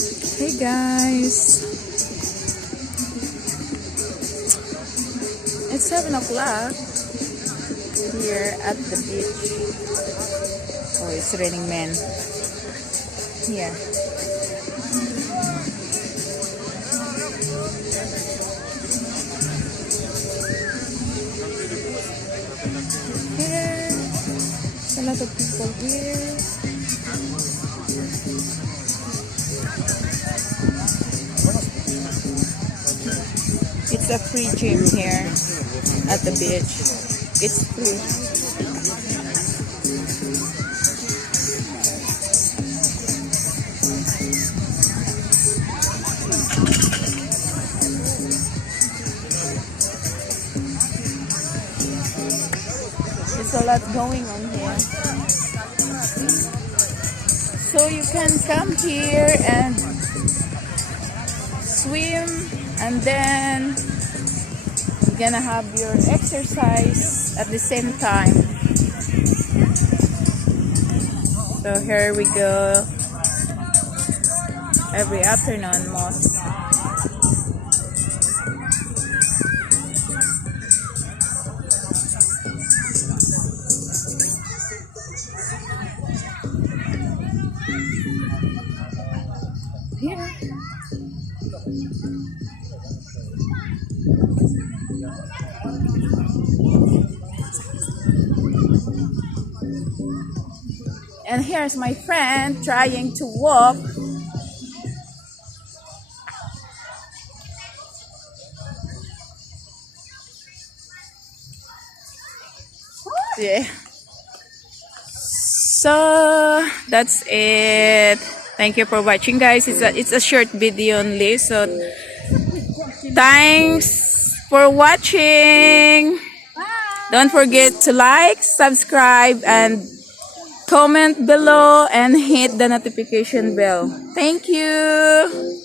Hey guys, it's 7 o'clock here at the beach. Oh, it's raining, man. Here. Here, there's a lot of people here. It's a free gym here at the beach. It's free. There's a lot going on here. So you can come here and swim, and then you're gonna have your exercise at the same time. So here we go every afternoon most. Here. And here's my friend trying to walk. Yeah. So that's it. Thank you for watching, guys. It's a short video only. So thanks for watching. Don't forget to like, subscribe, and comment below and hit the notification bell. Thank you.